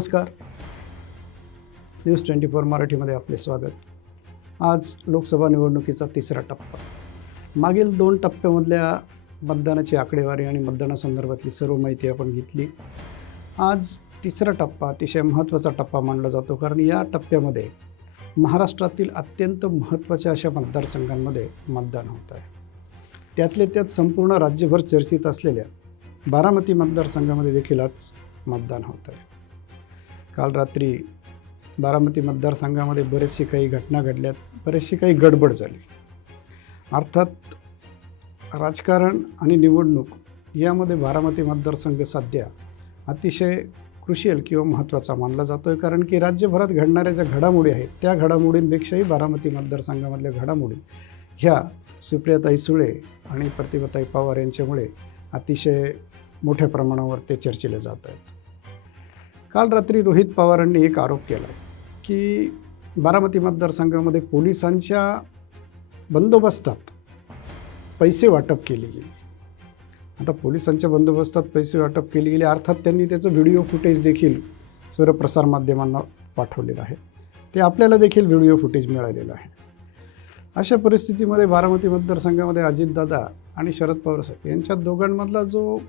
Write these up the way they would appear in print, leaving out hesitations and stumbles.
नमस्कार. न्यूज 24 मराठीमध्ये आपले स्वागत. आज लोकसभा निवडणुकीचा तिसरा टप्पा. मागील 2 टप्प्यामधल्या मतदानाची आकडेवारी आणि मतदानासंदर्भातली सर्व माहिती आपण घेतली. आज तिसरा टप्पा अतिशय महत्त्वाचा टप्पा मानला जातो, कारण या टप्प्यामध्ये महाराष्ट्रातील अत्यंत महत्त्वाच्या अशा मतदारसंघांमध्ये मतदान होत आहे. त्यातले त्यात संपूर्ण राज्यभर चर्चेत असलेल्या बारामती मतदारसंघामध्ये देखील आज मतदान होत आहे. काल रात्री बारामती मतदारसंघामध्ये बरेचसे काही घटना घडल्यात, बरेचशी काही गडबड झाली. अर्थात राजकारण आणि निवडणूक यामध्ये बारामती मतदारसंघ सध्या अतिशय क्रुशियल किंवा महत्त्वाचा मानला जातो आहे, कारण की राज्यभरात घडणाऱ्या ज्या घडामोडी आहेत त्या घडामोडींपेक्षाही बारामती मतदारसंघामधल्या घडामोडी ह्या सुप्रियाताई सुळे आणि प्रतिभाताई पवार यांच्यामुळे अतिशय मोठ्या प्रमाणावर ते चर्चेले जात आहेत. काल रात्री रोहित पवारांनी एक आरोप केला की बारामती मतदारसंघामध्ये पोलिसांच्या बंदोबस्तात पैसे वाटप केले गेले. आता पोलिसांच्या बंदोबस्तात पैसे वाटप केले गेले अर्थात त्यांनी त्याचं व्हिडिओ फुटेज देखील प्रसार माध्यमांना पाठवलेलं आहे. ते आपल्याला देखील व्हिडिओ फुटेज मिळालेलं आहे. अशा परिस्थितीमध्ये बारामती मतदारसंघामध्ये अजितदादा आणि शरद पवार साहेब यांच्या दोघांमधला जो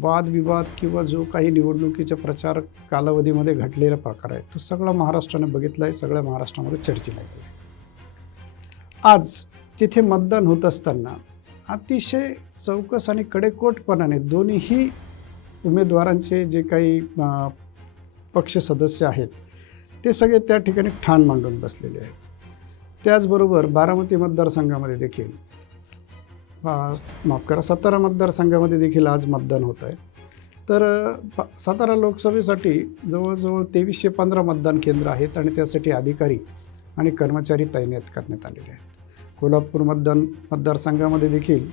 वादविवाद किंवा जो काही निवडणुकीच्या प्रचार कालावधीमध्ये घडलेला प्रकार आहे तो सगळा महाराष्ट्राने बघितला आहे, सगळ्या महाराष्ट्रामध्ये चर्चेला गेला आहे. आज तिथे मतदान होत असताना अतिशय चौकस आणि कडेकोटपणाने दोन्हीही उमेदवारांचे जे काही पक्ष सदस्य आहेत ते सगळे त्या ठिकाणी ठाण मांडून बसलेले आहेत. त्याचबरोबर बारामती मतदारसंघामध्ये देखील सातारा मतदारसंघामध्ये देखील आज मतदान होत आहे. तर सातारा लोकसभेसाठी जवळजवळ 2315 मतदान केंद्र आहेत आणि त्यासाठी अधिकारी आणि कर्मचारी तैनात करण्यात आलेले आहेत. कोल्हापूर मतदारसंघामध्ये देखील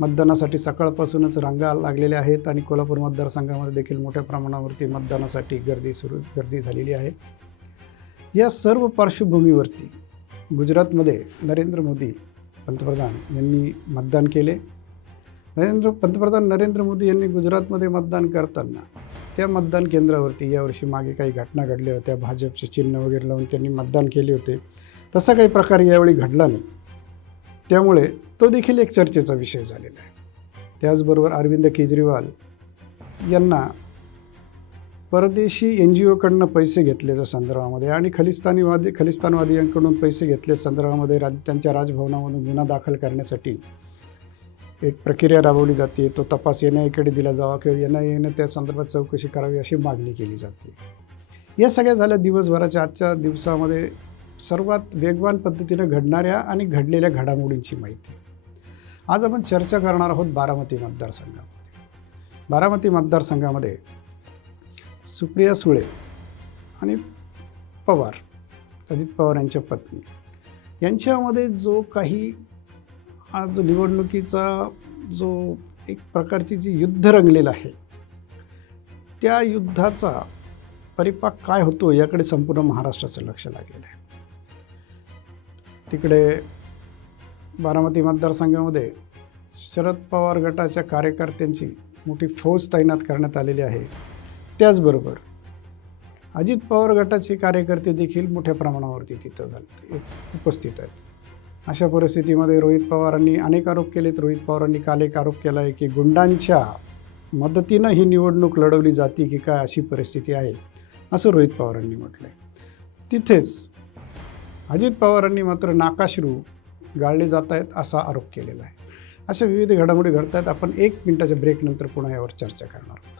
मतदानासाठी सकाळपासूनच रांगा लागलेल्या आहेत आणि कोल्हापूर मतदारसंघामध्ये देखील मोठ्या प्रमाणावरती मतदानासाठी गर्दी झालेली आहे. या सर्व पार्श्वभूमीवरती गुजरातमध्ये नरेंद्र मोदी पंतप्रधान यांनी मतदान केले. पंतप्रधान नरेंद्र मोदी यांनी गुजरातमध्ये मतदान करताना त्या मतदान केंद्रावरती यावर्षी मागे काही घटना घडल्या होत्या. भाजपचे चिन्ह वगैरे लावून त्यांनी मतदान केले होते. तसा काही प्रकार यावेळी घडला नाही, त्यामुळे तो देखील एक चर्चेचा विषय झालेला आहे. त्याचबरोबर अरविंद केजरीवाल यांना परदेशी NGOकडनं पैसे घेतल्याच्या संदर्भामध्ये आणि खलिस्तानवादियांकडून पैसे घेतल्या संदर्भामध्ये त्यांच्या राजभवनामधून गुन्हा दाखल करण्यासाठी एक प्रक्रिया राबवली जाते. तो तपास NIAकडे दिला जावा किंवा NIAने त्या संदर्भात चौकशी करावी अशी मागणी केली जाते. या सगळ्या झाल्या दिवसभराच्या आजच्या दिवसामध्ये सर्वात वेगवान पद्धतीनं घडणाऱ्या आणि घडलेल्या घडामोडींची माहिती. आज आपण चर्चा करणार आहोत बारामती मतदारसंघामध्ये. बारामती मतदारसंघामध्ये सुप्रिया सुळे आणि पवार, अजित पवार यांच्या पत्नी यांच्यामध्ये जो काही आज निवडणुकीचा जो एक प्रकारची जी युद्ध रंगलेलं आहे त्या युद्धाचा परिपाक काय होतो याकडे संपूर्ण महाराष्ट्राचं लक्ष लागलेलं आहे. तिकडे बारामती मतदारसंघामध्ये शरद पवार गटाच्या कार्यकर्त्यांची मोठी फौज तैनात करण्यात आलेली आहे. त्याचबरोबर अजित पवार गटाचे कार्यकर्ते देखील मोठ्या प्रमाणावरती तिथं उपस्थित आहेत. अशा परिस्थितीमध्ये रोहित पवारांनी अनेक आरोप केलेत. रोहित पवारांनी काल एक आरोप केला आहे की गुंडांच्या मदतीनं ही निवडणूक लढवली जाते की काय अशी परिस्थिती आहे असं रोहित पवारांनी म्हटलं आहे. तिथेच अजित पवारांनी मात्र नाकाश्रू गाळले जात आहेत असा आरोप केलेला आहे. अशा विविध घडामोडी घडत आहेत. आपण 1 मिनिटाच्या ब्रेकनंतर पुन्हा यावर चर्चा करणार आहोत.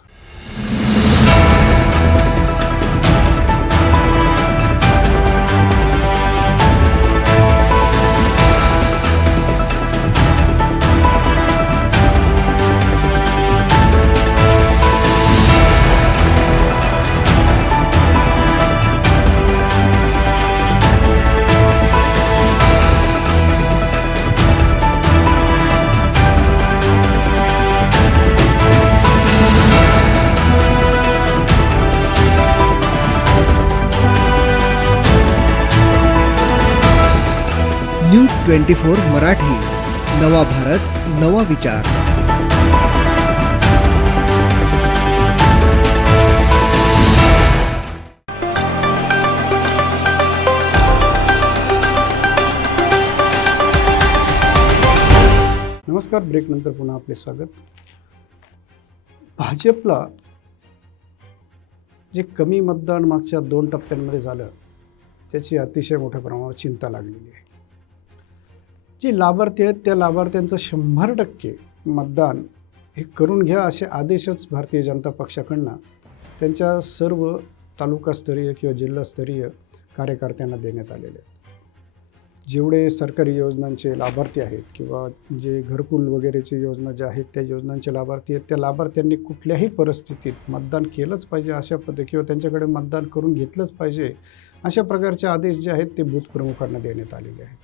न्यूज 24 मराठी, नवा भारत, नवा विचार. नमस्कार. ब्रेकनंतर पुन्हा आपले स्वागत. भाजपला जे कमी मतदान मागच्या 2 टप्प्यांमध्ये झालं त्याची अतिशय मोठ्या प्रमाणावर चिंता लागलेली आहे. जी लाभार्थी आहेत त्या लाभार्थ्यांचं 100% मतदान हे करून घ्या असे आदेशच भारतीय जनता पक्षाकडनं त्यांच्या सर्व तालुकास्तरीय किंवा जिल्हास्तरीय कार्यकर्त्यांना देण्यात आलेले आहेत. जेवढे सरकारी योजनांचे लाभार्थी आहेत किंवा जे घरकुल वगैरेची योजना ज्या आहेत त्या योजनांचे लाभार्थी आहेत त्या लाभार्थ्यांनी कुठल्याही परिस्थितीत मतदान केलंच पाहिजे अशा पद्धती किंवा त्यांच्याकडे मतदान करून घेतलंच पाहिजे अशा प्रकारचे आदेश जे आहेत ते बूथ प्रमुखांना देण्यात आलेले आहेत.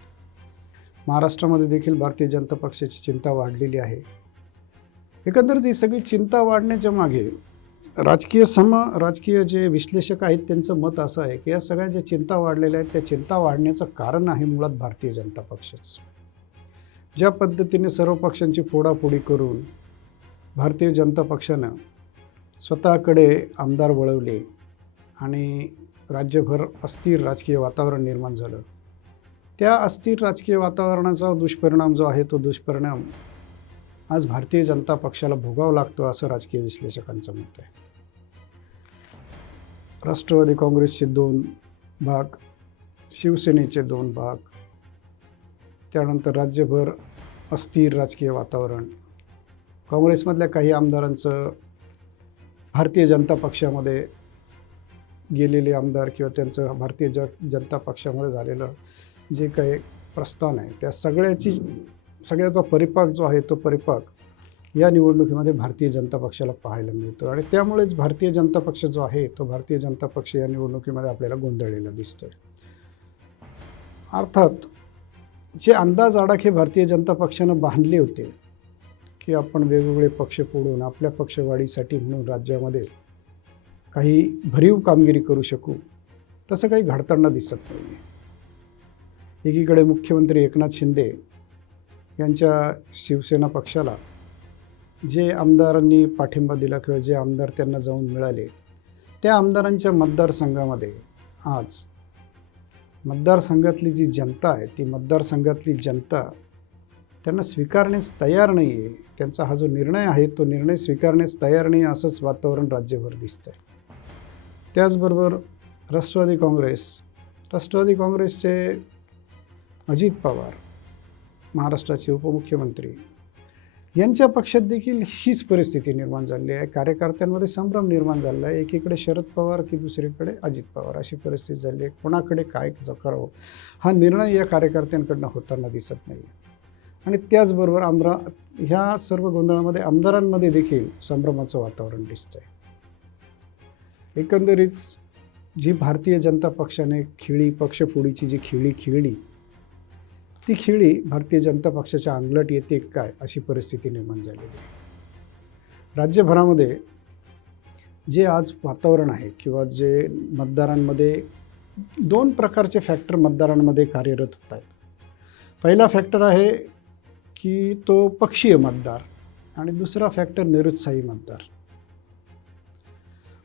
महाराष्ट्रामध्ये देखील भारतीय जनता पक्षाची चिंता वाढलेली आहे. एकंदरीत ही सगळी चिंता वाढण्याच्या मागे राजकीय जे विश्लेषक आहेत त्यांचं मत असं आहे की या सगळ्या ज्या चिंता वाढलेल्या आहेत त्या चिंता वाढण्याचं कारण आहे मुळात भारतीय जनता पक्षच. ज्या पद्धतीने सर्व पक्षांची फोडाफोडी करून भारतीय जनता पक्षानं स्वतःकडे आमदार वळवले आणि राज्यभर अस्थिर राजकीय वातावरण निर्माण झालं. त्या अस्थिर राजकीय वातावरणाचा दुष्परिणाम जो आहे तो दुष्परिणाम आज भारतीय जनता पक्षाला भोगावा लागतो असं राजकीय विश्लेषकांचं मत आहे. राष्ट्रवादी काँग्रेसचे 2 भाग, शिवसेनेचे 2 भाग, त्यानंतर राज्यभर अस्थिर राजकीय वातावरण, काँग्रेसमधल्या काही आमदारांचं भारतीय जनता पक्षामध्ये गेलेले आमदार किंवा त्यांचं भारतीय जनता पक्षामध्ये झालेलं जे काही प्रस्थान आहे त्या सगळ्याचा परिपाक जो आहे तो परिपाक या निवडणुकीमध्ये भारतीय जनता पक्षाला पाहायला मिळतो आणि त्यामुळेच भारतीय जनता पक्ष जो आहे तो भारतीय जनता पक्ष या निवडणुकीमध्ये आपल्याला गोंधळलेला दिसतोय. अर्थात जे अंदाज आडाखे भारतीय जनता पक्षानं बांधले होते की आपण वेगवेगळे पक्ष फोडून आपल्या पक्षवाढीसाठी म्हणून राज्यामध्ये काही भरीव कामगिरी करू शकू तसं काही घडताना दिसत नाही. एकीकडे मुख्यमंत्री एकनाथ शिंदे यांच्या शिवसेना पक्षाला जे आमदारांनी पाठिंबा दिला किंवा जे आमदार त्यांना जाऊन मिळाले त्या आमदारांच्या मतदारसंघामध्ये आज मतदारसंघातली जी जनता आहे ती मतदारसंघातली जनता त्यांना स्वीकारण्यास तयार नाही आहे. त्यांचा हा जो निर्णय आहे तो निर्णय स्वीकारण्यास तयार नाही असंच वातावरण राज्यभर दिसतं आहे. त्याचबरोबर राष्ट्रवादी काँग्रेसचे अजित पवार महाराष्ट्राचे उपमुख्यमंत्री यांच्या पक्षात देखील हीच परिस्थिती निर्माण झाली आहे. कार्यकर्त्यांमध्ये संभ्रम निर्माण झाला आहे. एकीकडे शरद पवार की दुसरीकडे अजित पवार अशी परिस्थिती झाली आहे. कोणाकडे काय करावं हा निर्णय या कार्यकर्त्यांकडनं होताना दिसत नाही. आणि त्याचबरोबर ह्या सर्व गोंधळामध्ये आमदारांमध्ये देखील संभ्रमाचं वातावरण दिसतंय. एकंदरीत जी भारतीय जनता पक्षाने पक्षफोडीची जी खेळी खेळली ती खेळी भारतीय जनता पक्षाच्या अंगलट येते काय अशी परिस्थिती निर्माण झालेली आहे. राज्यभरामध्ये जे आज वातावरण आहे किंवा जे मतदारांमध्ये 2 प्रकारचे फॅक्टर मतदारांमध्ये कार्यरत होत आहेत. पहिला फॅक्टर आहे की तो पक्षीय मतदार आणि दुसरा फॅक्टर निरुत्साही मतदार.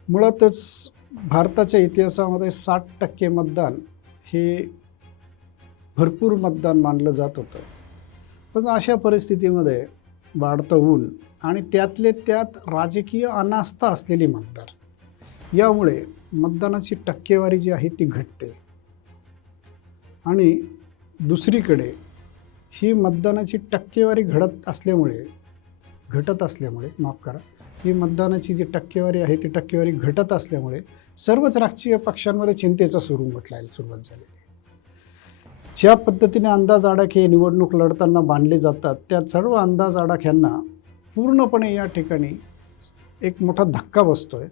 मुळातच भारताच्या इतिहासामध्ये 60% मतदान हे भरपूर मतदान मानलं जात होतं. पण अशा परिस्थितीमध्ये वाढतं ऊन आणि त्यातले त्यात राजकीय अनास्था असलेली मतदार यामुळे मतदानाची टक्केवारी जी आहे ती घटते. आणि दुसरीकडे ही मतदानाची टक्केवारी घटत असल्यामुळे ही मतदानाची जी टक्केवारी आहे ती टक्केवारी घटत असल्यामुळे सर्वच राजकीय पक्षांमध्ये चिंतेचा सूर उमटायला सुरुवात झालेली आहे. ज्या पद्धतीने अंदाज आडाखे निवडणूक लढताना बांधले जातात त्या सर्व अंदाज आडाख्यांना पूर्णपणे या ठिकाणी एक मोठा धक्का बसतोय.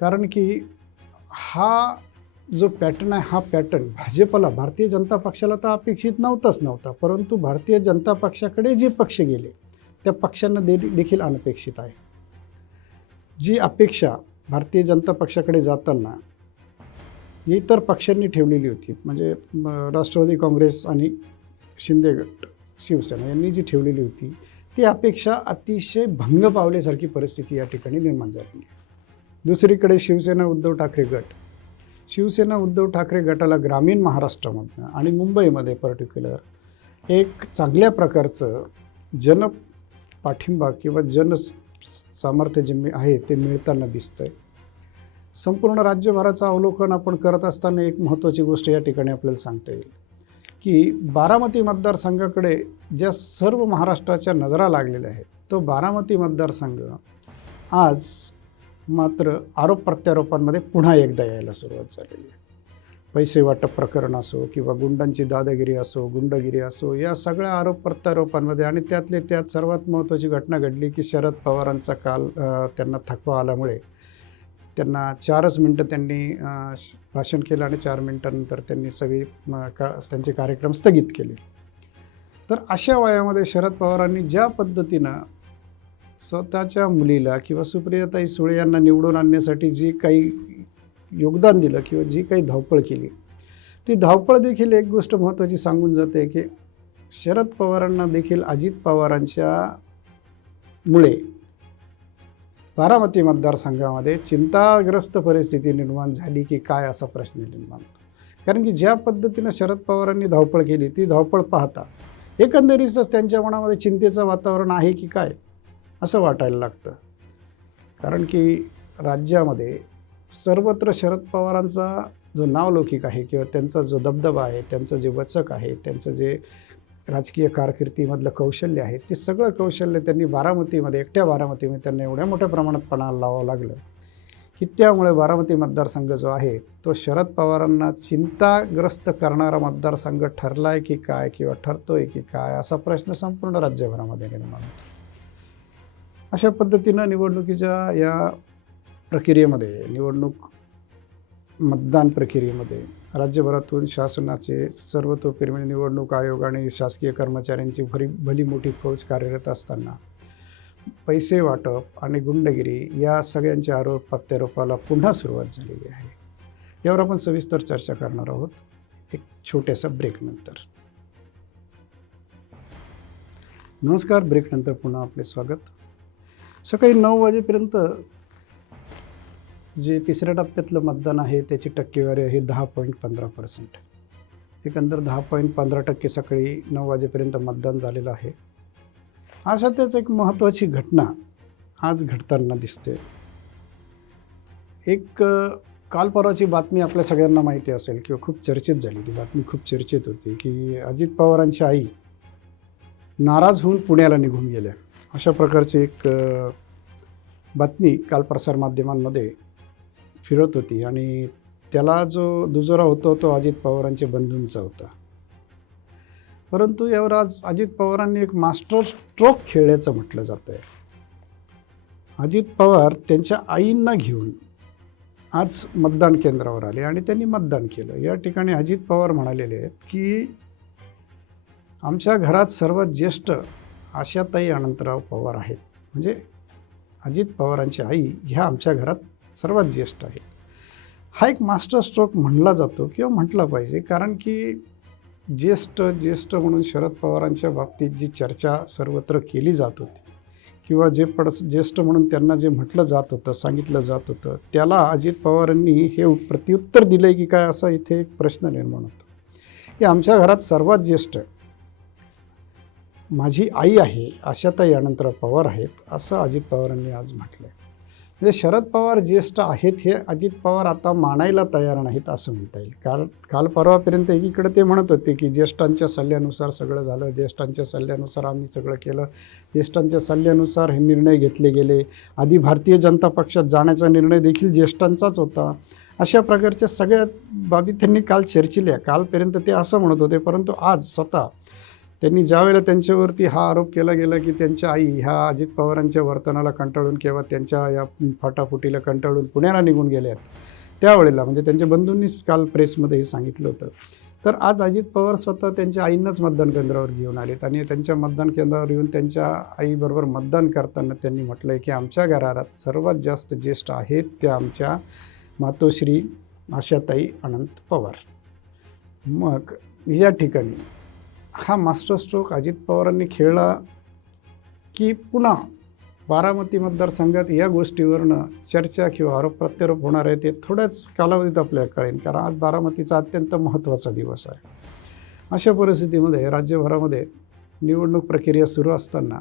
कारण की हा जो पॅटर्न आहे हा पॅटर्न भाजपला भारतीय जनता पक्षाला तर अपेक्षित नव्हता, परंतु भारतीय जनता पक्षाकडे जे पक्ष गेले त्या पक्षांना देखील अनपेक्षित आहे. जी अपेक्षा भारतीय जनता पक्षाकडे जाताना इतर पक्षांनी ठेवलेली होती म्हणजे राष्ट्रवादी काँग्रेस आणि शिंदे गट शिवसेना यांनी जी ठेवलेली होती ती अपेक्षा अतिशय भंग पावल्यासारखी परिस्थिती या ठिकाणी निर्माण झाली आहे. दुसरीकडे शिवसेना उद्धव ठाकरे गटाला ग्रामीण महाराष्ट्रामधनं आणि मुंबईमध्ये पर्टिक्युलर एक चांगल्या प्रकारचं पाठिंबा किंवा सामर्थ्य जे आहे ते मिळताना दिसतंय. संपूर्ण राज्यभराचं अवलोकन आपण करत असताना एक महत्त्वाची गोष्ट या ठिकाणी आपल्याला सांगता येईल की बारामती मतदारसंघाकडे ज्या सर्व महाराष्ट्राच्या नजरा लागलेल्या आहेत, तो बारामती मतदारसंघ आज मात्र आरोप प्रत्यारोपांमध्ये पुन्हा एकदा यायला सुरुवात झालेली आहे. पैसे वाटप प्रकरण असो किंवा गुंडांची दादागिरी असो, गुंडगिरी असो, या सगळ्या आरोप प्रत्यारोपांमध्ये आणि त्यातले त्यात सर्वात महत्त्वाची घटना घडली की शरद पवारांचा काल त्यांना थकवा आल्यामुळे त्यांना 4च मिनटं त्यांनी भाषण केलं आणि 4 मिनटानंतर त्यांनी सगळी त्यांचे कार्यक्रम स्थगित केले. तर अशा वयामध्ये शरद पवारांनी ज्या पद्धतीनं स्वतःच्या मुलीला किंवा सुप्रियाताई सुळे यांना निवडून आणण्यासाठी जी काही योगदान दिलं किंवा जी काही धावपळ केली, ती धावपळ देखील एक गोष्ट महत्त्वाची सांगून जाते की शरद पवारांना देखील अजित पवारांच्या मुळे बारामती मतदारसंघामध्ये चिंताग्रस्त परिस्थिती निर्माण झाली की काय असा प्रश्न निर्माण होतो. कारण की ज्या पद्धतीनं शरद पवारांनी धावपळ केली, ती धावपळ पाहता एकंदरीतच त्यांच्या मनामध्ये चिंतेचं वातावरण आहे की काय असं वाटायला लागतं. कारण की राज्यामध्ये सर्वत्र शरद पवारांचा जो नावलौकिक आहे किंवा त्यांचा जो दबदबा आहे, त्यांचं जे वचक आहे, त्यांचं जे राजकीय कारकिर्दीमधलं कौशल्य आहे, ते सगळं कौशल्य त्यांनी बारामतीमध्ये, एकट्या बारामतीमध्ये त्यांना एवढ्या मोठ्या प्रमाणात पणाला लावावं लागलं की त्यामुळे बारामती मतदारसंघ जो आहे तो शरद पवारांना चिंताग्रस्त करणारा मतदारसंघ ठरला आहे की काय किंवा ठरतोय की काय असा प्रश्न संपूर्ण राज्यभरामध्ये निर्माण होतो. अशा पद्धतीनं निवडणुकीच्या या प्रक्रियेमध्ये, मतदान प्रक्रियेमध्ये राज्यभरातून शासनाचे सर्वतोपरी म्हणजे निवडणूक आयोग आणि शासकीय कर्मचाऱ्यांची भली मोठी फौज कार्यरत असताना पैसे वाटप आणि गुंडगिरी या सगळ्यांच्या आरोप प्रत्यारोपाला पुन्हा सुरुवात झालेली आहे. यावर आपण सविस्तर चर्चा करणार आहोत एक छोट्याशा ब्रेकनंतर. नमस्कार, ब्रेकनंतर पुन्हा आपले स्वागत. सकाळी 9 वाजेपर्यंत जे तिसऱ्या टप्प्यातलं मतदान आहे त्याची टक्केवारी आहे 10.15%. एकंदर 10.15% सकाळी 9 वाजेपर्यंत मतदान झालेलं आहे. अशातच एक महत्त्वाची घटना आज घडताना दिसते. एक काल परवाची बातमी आपल्या सगळ्यांना माहिती असेल किंवा खूप चर्चेत झाली. ती बातमी खूप चर्चेत होती की अजित पवारांची आई नाराज होऊन पुण्याला निघून गेल्या. अशा प्रकारची एक बातमी काल प्रसारमाध्यमांमध्ये फिरत होती आणि त्याला जो दुजोरा होतो तो अजित पवारांच्या बंधूंचा होता. परंतु यावर आज अजित पवारांनी एक मास्टर स्ट्रोक खेळल्याचं म्हटलं जातं आहे. अजित पवार त्यांच्या आईंना घेऊन आज मतदान केंद्रावर आले आणि त्यांनी मतदान केलं. या ठिकाणी अजित पवार म्हणालेले आहेत की आमच्या घरात सर्वात ज्येष्ठ आशाताई अनंतराव पवार आहेत. म्हणजे अजित पवारांची आई ह्या आमच्या घरात सर्वात ज्येष्ठ आहेत. हा एक मास्टर स्ट्रोक म्हणला जातो किंवा म्हटला पाहिजे. कारण की ज्येष्ठ म्हणून शरद पवारांच्या बाबतीत जी चर्चा सर्वत्र केली जात होती किंवा ज्येष्ठ म्हणून त्यांना जे म्हटलं जात होतं, सांगितलं जात होतं, त्याला अजित पवारांनी हे प्रत्युत्तर दिलं आहे की काय असा इथे एक प्रश्न निर्माण होतो की आमच्या घरात सर्वात ज्येष्ठ माझी आई आहे, आशाताई अनंतराव पवार आहेत, असं अजित पवारांनी आज म्हटलं आहे. म्हणजे शरद पवार ज्येष्ठ आहेत हे अजित पवार आता मानायला तयार नाहीत असं म्हणता येईल. काल परवापर्यंत एकीकडे ते म्हणत होते की ज्येष्ठांच्या सल्ल्यानुसार सगळं झालं, ज्येष्ठांच्या सल्ल्यानुसार आम्ही सगळं केलं, ज्येष्ठांच्या सल्ल्यानुसार हे निर्णय घेतले गेले. आधी भारतीय जनता पक्षात जाण्याचा निर्णय देखील ज्येष्ठांचाच होता. अशा प्रकारच्या सगळ्या बाबी त्यांनी काल चर्चिल्या. कालपर्यंत ते असं म्हणत होते, परंतु आज स्वतः त्यांनी ज्यावेळेला त्यांच्यावरती हा आरोप केला गेला की त्यांच्या आई ह्या अजित पवारांच्या वर्तनाला कंटाळून किंवा त्यांच्या या फाटाफुटीला कंटाळून पुण्याला निघून गेल्यात, त्यावेळेला म्हणजे त्यांच्या बंधूंनीच काल प्रेसमध्ये हे सांगितलं होतं. तर आज अजित पवार स्वतः त्यांच्या आईंनाच मतदान केंद्रावर घेऊन आलेत आणि त्यांच्या मतदान केंद्रावर येऊन त्यांच्या आईबरोबर मतदान करताना त्यांनी म्हटलं आहे की आमच्या घरात सर्वात जास्त ज्येष्ठ आहेत त्या आमच्या मातोश्री आशाताई अनंत पवार. मग या ठिकाणी हा मास्टर स्ट्रोक अजित पवारांनी खेळला की पुन्हा बारामती मतदारसंघात या गोष्टीवरनं चर्चा किंवा आरोप प्रत्यारोप होणार आहे ते थोड्याच कालावधीत आपल्याला कळेल. कारण आज बारामतीचा अत्यंत महत्त्वाचा दिवस आहे. अशा परिस्थितीमध्ये राज्यभरामध्ये निवडणूक प्रक्रिया सुरू असताना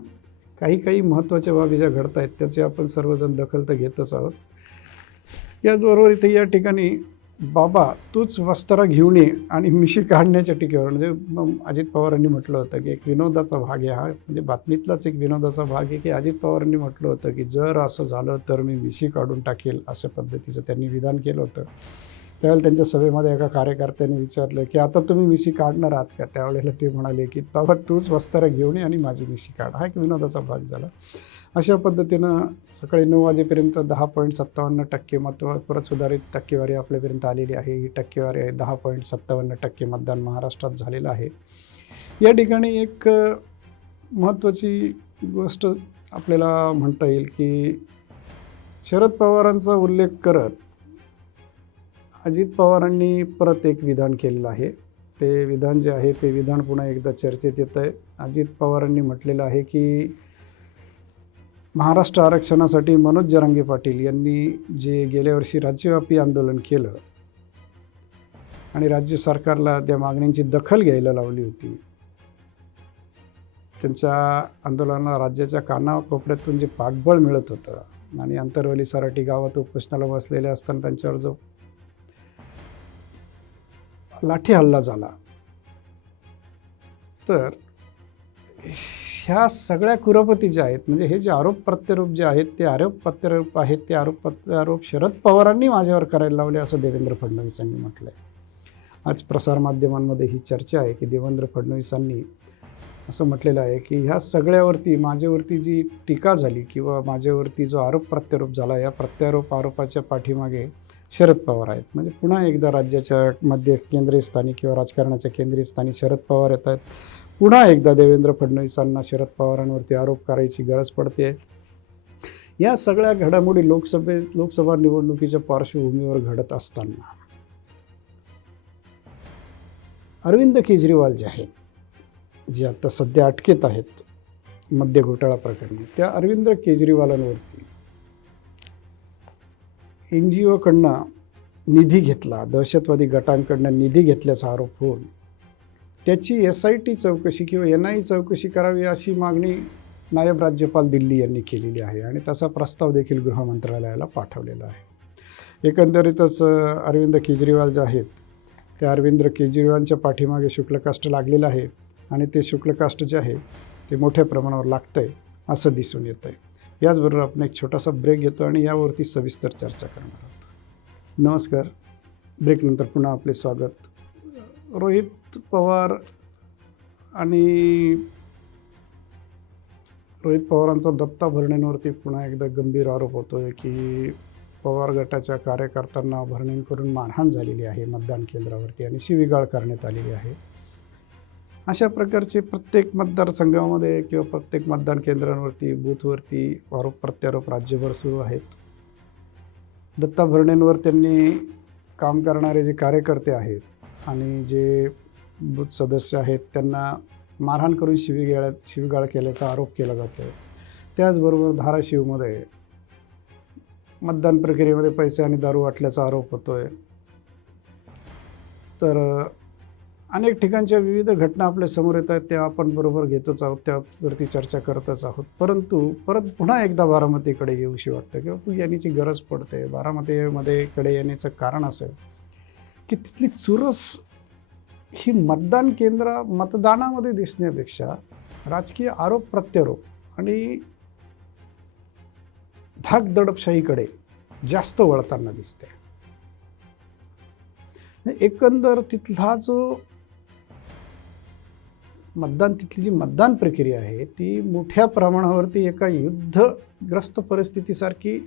काही महत्त्वाच्या बाबी ज्या घडत आहेत त्याची आपण सर्वजण दखल तर घेतच आहोत. याचबरोबर इथे या ठिकाणी बाबा तूच वस्त्रा घेऊन ये आणि मिशी काढण्याच्या टीकेवर म्हणजे अजित पवारांनी म्हटलं होतं की एक विनोदाचा भाग आहे हा, म्हणजे बातमीतलाच एक विनोदाचा भाग आहे की अजित पवारांनी म्हटलं होतं की जर असं झालं तर मी मिशी काढून टाकेल, अशा पद्धतीचं त्यांनी विधान केलं होतं. त्यावेळेला त्यांच्या सभेमध्ये एका कार्यकर्त्याने विचारलं की आता तुम्ही मिशी काढणार आहात का? त्यावेळेला ते म्हणाले की बाबा तूच वस्त्र घेऊन ये आणि माझी मिशी काढ. हा एक विनोदाचा भाग झाला. अशा पद्धतीनं सकाळी 9 वाजेपर्यंत 10.57% परत सुधारित टक्केवारी आपल्यापर्यंत आलेली आहे. ही टक्केवारी आहे 10.57% मतदान महाराष्ट्रात झालेलं आहे. या ठिकाणी एक महत्त्वाची गोष्ट आपल्याला म्हणता येईल की शरद पवारांचा उल्लेख करत अजित पवारांनी परत एक विधान केलेलं आहे. ते विधान जे आहे ते विधान पुन्हा एकदा चर्चेत येतं आहे. अजित पवारांनी म्हटलेलं आहे की महाराष्ट्र आरक्षणासाठी मनोज जरांगे पाटील यांनी जे गेल्या वर्षी राज्यव्यापी आंदोलन केलं आणि राज्य सरकारला त्या मागण्यांची दखल घ्यायला लावली होती, त्यांच्या आंदोलनाला राज्याच्या कानाकोपऱ्यातून जे पाठबळ मिळत होतं आणि अंतरवली सराटी गावात उपोषणाला बसलेले असताना त्यांच्यावर जो लाठी हल्ला झाला, तर ह्या सगळ्या कुरापती ज्या आहेत म्हणजे हे जे आरोप प्रत्यारोप जे आहेत ते आरोप प्रत्यारोप आहेत ते आरोप प्रत्यारोप शरद पवारांनी माझ्यावर करायला लावले असं देवेंद्र फडणवीसांनी म्हटलं आहे. आज प्रसारमाध्यमांमध्ये ही चर्चा आहे की देवेंद्र फडणवीसांनी असं म्हटलेलं आहे की ह्या सगळ्यावरती माझ्यावरती जी टीका झाली किंवा माझ्यावरती जो आरोप प्रत्यारोप झाला, या प्रत्यारोप आरोपाच्या पाठीमागे शरद पवार आहेत. म्हणजे पुन्हा एकदा राज्याच्या मध्य केंद्रीय स्थानी किंवा राजकारणाच्या केंद्रीय स्थानी शरद पवार येत आहेत. पुन्हा एकदा देवेंद्र फडणवीसांना शरद पवारांवरती आरोप करायची गरज पडते. या सगळ्या घडामोडी लोकसभा निवडणुकीच्या पार्श्वभूमीवर घडत असताना अरविंद केजरीवाल जे आहेत, जे आता सध्या अटकेत आहेत मद्य घोटाळा प्रकरणी, त्या अरविंद केजरीवालांवरती NGOकडनं निधी घेतला, दहशतवादी गटांकडनं निधी घेतल्याचा आरोप होऊन त्याची SIT चौकशी किंवा NIA चौकशी करावी अशी मागणी नायब राज्यपाल दिल्ली यांनी केलेली आहे आणि तसा प्रस्ताव देखील गृह मंत्रालयाला पाठवलेला आहे. एकंदरीतच अरविंद केजरीवाल जे आहेत त्या अरविंद केजरीवालांच्या पाठीमागे शुक्लकाष्ट लागलेलं आहे आणि ते शुक्लकाष्ट जे आहे ते मोठ्या प्रमाणावर लागतं आहे असं दिसून येतं आहे. याचबरोबर आपण एक छोटासा ब्रेक घेतो आणि यावरती सविस्तर चर्चा करणार आहोत. नमस्कार. ब्रेकनंतर पुन्हा आपले स्वागत. रोहित पवार आणि रोहित पवारांचा दत्ता भरणेंवरती पुन्हा एकदा गंभीर आरोप होतो आहे की पवार गटाच्या कार्यकर्त्यांना भरणेंकडून मारहाण झालेली आहे मतदान केंद्रावरती आणि शिवीगाळ करण्यात आलेली आहे. अशा प्रकारचे प्रत्येक मतदारसंघामध्ये किंवा प्रत्येक मतदान केंद्रांवरती बूथवरती आरोप प्रत्यारोप राज्यभर सुरू आहेत. दत्ता भरणेंवर त्यांनी काम करणारे जे कार्यकर्ते आहेत आणि जे बूथ सदस्य आहेत त्यांना मारहाण करून शिवीगाळ केल्याचा आरोप केला जातो. त्याचबरोबर धाराशिवमध्ये मतदान प्रक्रियेमध्ये पैसे आणि दारू वाटल्याचा आरोप होतो आहे. तर अनेक ठिकाणच्या विविध घटना आपल्या समोर येत आहेत, त्या आपण बरोबर घेतोच आहोत, त्यावरती चर्चा करतच आहोत. परंतु परत पुन्हा एकदा बारामतीकडे येऊशी वाटतं किंवा तू येण्याची गरज पडते. बारामतीमध्ये कडे येण्याचं कारण असं की तिथली चुरस ही मतदानामध्ये दिसण्यापेक्षा राजकीय आरोप प्रत्यारोप आणि धाकदडपशाहीकडे जास्त वळताना दिसते. एकंदर तिथला जो तिथली जी मतदान प्रक्रिया आहे ती मोठ्या प्रमाणावरती एका युद्धग्रस्त परिस्थितीसारखी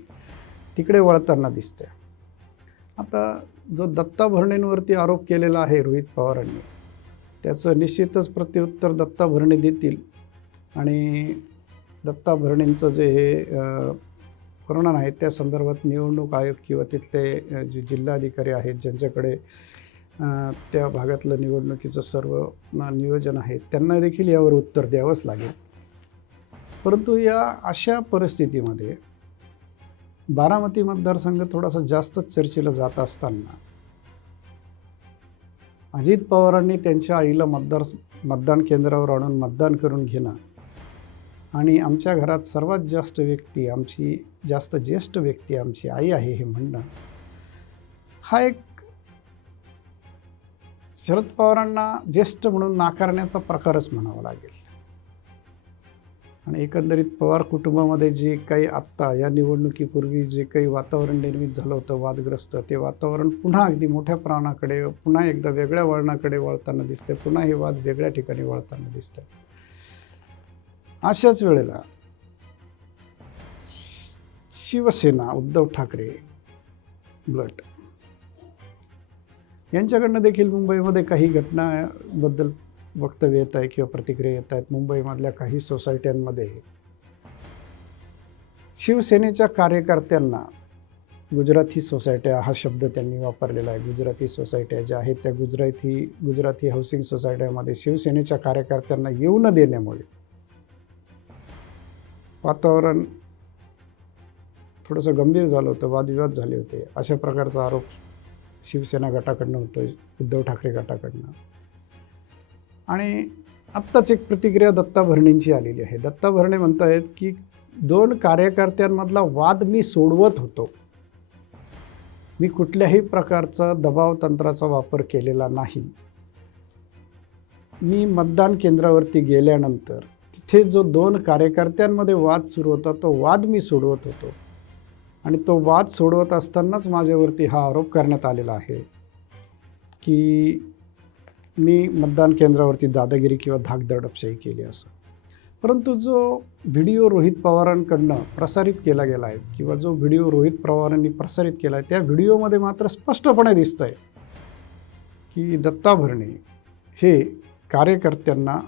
तिकडे वळताना दिसते. आता जो दत्ता भरणेंवरती आरोप केलेला आहे रोहित पवारांनी, त्याचं निश्चितच प्रत्युत्तर दत्ता भरणे देतील आणि दत्ता भरणेंचं जे हे वर्णन आहे त्या संदर्भात निवडणूक आयोग किंवा तिथले जे जिल्हाधिकारी आहेत ज्यांच्याकडे त्या भागातलं निवडणुकीचं सर्व नियोजन आहे त्यांना देखील यावर उत्तर द्यावंच लागेल. परंतु या अशा परिस्थितीमध्ये बारामती मतदारसंघ थोडासा जास्तच चर्चेला जात असताना अजित पवारांनी त्यांच्या आईला मतदान केंद्रावर आणून मतदान करून घेणं आणि आमच्या घरात सर्वात जास्त व्यक्ती आमची जास्त ज्येष्ठ व्यक्ती आमची आई आहे हे म्हणणं हा एक शरद पवारांना ज्येष्ठ म्हणून नाकारण्याचा प्रकारच म्हणावा लागेल. आणि एकंदरीत पवार कुटुंबामध्ये जे काही आत्ता या निवडणुकीपूर्वी जे काही वातावरण निर्मित झालं होतं वादग्रस्त, ते वातावरण पुन्हा अगदी मोठ्या प्रमाणाकडे पुन्हा एकदा वेगळ्या वळणाकडे वळताना दिसते. पुन्हा हे वाद वेगळ्या ठिकाणी वळताना दिसत आहेत. अशाच वेळेला शिवसेना उद्धव ठाकरे गट यांच्याकडनं देखील मुंबईमध्ये काही घटनाबद्दल वक्तव्य येत आहे किंवा प्रतिक्रिया येत आहेत. मुंबईमधल्या काही सोसायट्यांमध्ये शिवसेनेच्या कार्यकर्त्यांना गुजराती सोसायट्या हा शब्द त्यांनी वापरलेला आहे. गुजराती सोसायट्या ज्या आहेत त्या गुजराती हाऊसिंग सोसायट्यामध्ये शिवसेनेच्या कार्यकर्त्यांना येऊ न देण्यामुळे वातावरण थोडंसं गंभीर झालं होतं, वादविवाद झाले होते. अशा प्रकारचा आरोप शिवसेना गटाकडनं होतो, उद्धव ठाकरे गटाकडनं. आणि आत्ताच एक प्रतिक्रिया दत्ता भरणेंची आलेली आहे. दत्ता भरणे म्हणत आहेत की 2 कार्यकर्त्यांमधला वाद मी सोडवत होतो. मी कुठल्याही प्रकारचा दबाव तंत्राचा वापर केलेला नाही. मी मतदान केंद्रावरती गेल्यानंतर तिथे जो 2 कार्यकर्त्यांमध्ये वाद सुरू होता तो वाद मी सोडवत होतो. आणि तो वाद सोडवत असतानाच माझ्यावरती हा आरोप करण्यात आलेला आहे की मी मतदान केंद्रावरती दादागिरी किंवा धाकदडपशाही केली असं. परंतु जो व्हिडिओ रोहित पवारांकडनं प्रसारित केला गेला आहे किंवा जो व्हिडिओ रोहित पवारांनी प्रसारित केला आहे त्या व्हिडिओमध्ये मात्र स्पष्टपणे दिसतं आहे की दत्ता भरणे हे कार्यकर्त्यांना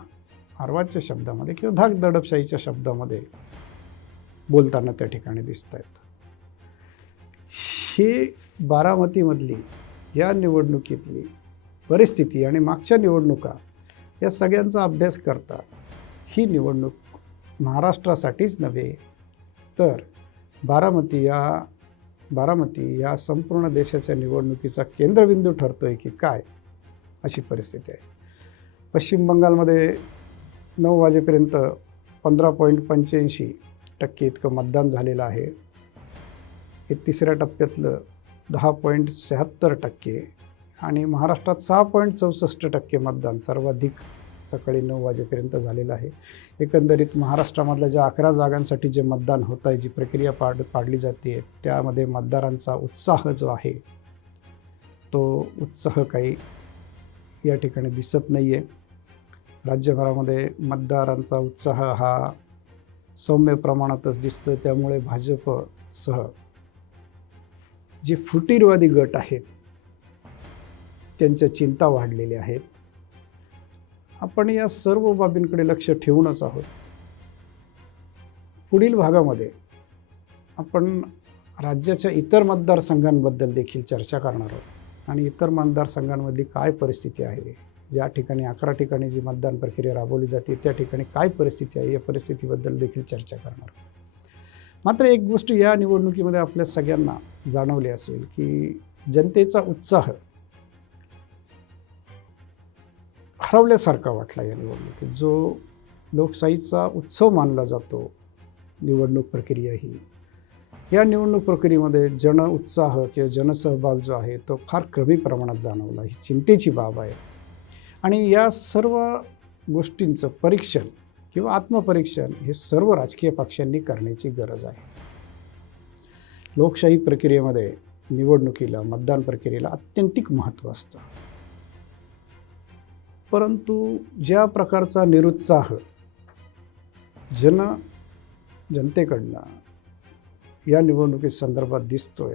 अर्वाच्य शब्दामध्ये किंवा धाकदडपशाहीच्या शब्दामध्ये बोलताना त्या ठिकाणी दिसत आहेत. हे बारामतीमधली या निवडणुकीतली परिस्थिती आणि मागच्या निवडणुका या सगळ्यांचा अभ्यास करता ही निवडणूक महाराष्ट्रासाठीच नव्हे तर बारामती या संपूर्ण देशाच्या निवडणुकीचा केंद्रबिंदू ठरतोय की काय अशी परिस्थिती आहे. पश्चिम बंगालमध्ये 9 वाजेपर्यंत 15.85% इतकं मतदान झालेलं आहे. हे तिसऱ्या टप्प्यातलं 10.76% आणि महाराष्ट्रात 6.64% मतदान सर्वाधिक सकाळी 9 वाजेपर्यंत झालेलं आहे. एकंदरीत महाराष्ट्रामधल्या ज्या 11 जागांसाठी जे मतदान होत आहे, जी प्रक्रिया पाडली जाते त्यामध्ये मतदारांचा उत्साह जो आहे तो उत्साह काही या ठिकाणी दिसत नाही आहे. राज्यभरामध्ये मतदारांचा उत्साह हा सौम्य प्रमाणातच दिसतो. त्यामुळे भाजपसह जे फुटीरवादी गट आहेत त्यांच्या चिंता वाढलेल्या आहेत. आपण या सर्व बाबींकडे लक्ष ठेवूनच आहोत. पुढील भागामध्ये आपण राज्याच्या इतर मतदारसंघांबद्दल देखील चर्चा करणार आहोत आणि इतर मतदारसंघांमधली काय परिस्थिती आहे, ज्या ठिकाणी 11 ठिकाणी जी मतदान प्रक्रिया राबवली जाते त्या ठिकाणी काय परिस्थिती आहे या परिस्थितीबद्दल देखील चर्चा करणार आहोत. मात्र एक गोष्ट या निवडणुकीमध्ये आपल्या सगळ्यांना जाणवली असेल की जनतेचा उत्साह हरवल्यासारखा वाटला या निवडणुकीत. जो लोकशाहीचा उत्सव मानला जातो निवडणूक प्रक्रिया ही, या निवडणूक प्रक्रियेमध्ये जन उत्साह किंवा जनसहभाग जो आहे तो फार कमी प्रमाणात जाणवला. ही चिंतेची बाब आहे आणि या सर्व गोष्टींचं परीक्षण किंवा आत्मपरीक्षण हे सर्व राजकीय पक्षांनी करण्याची गरज आहे. लोकशाही प्रक्रियेमध्ये निवडणुकीला मतदान प्रक्रियेला अत्यंतिक महत्त्व असतं. परंतु ज्या प्रकारचा निरुत्साह जनतेकडनं या निवडणुकी संदर्भात दिसतोय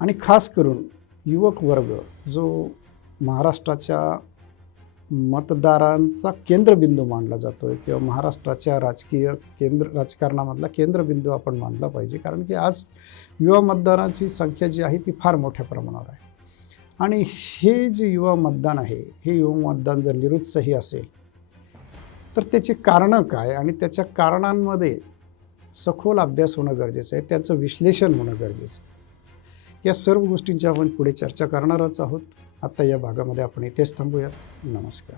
आणि खास करून युवक वर्ग जो महाराष्ट्राच्या मतदारांचा केंद्रबिंदू मानला जातोय किंवा महाराष्ट्राच्या राजकारणामधला केंद्रबिंदू आपण मानला पाहिजे. कारण की आज युवा मतदारांची संख्या जी आहे ती फार मोठ्या प्रमाणावर आहे आणि हे जे युवा मतदान आहे हे युवा मतदान जर निरुत्साही असेल तर त्याची कारणं काय आणि त्याच्या कारणांमध्ये सखोल अभ्यास होणं गरजेचं आहे, त्याचं विश्लेषण होणं गरजेचं आहे. या सर्व गोष्टींची आपण पुढे चर्चा करणारच आहोत. आता या भागामध्ये आपण इथेच थांबूयात. नमस्कार.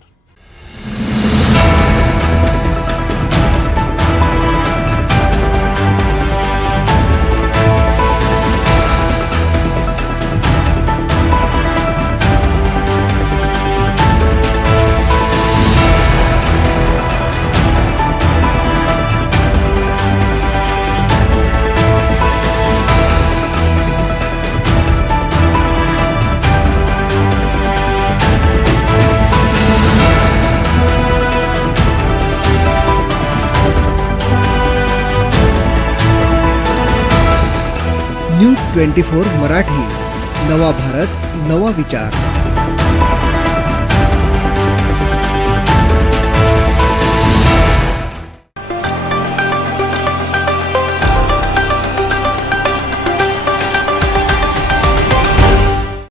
न्यूज 24 मराठी, नवा भारत नवा विचार.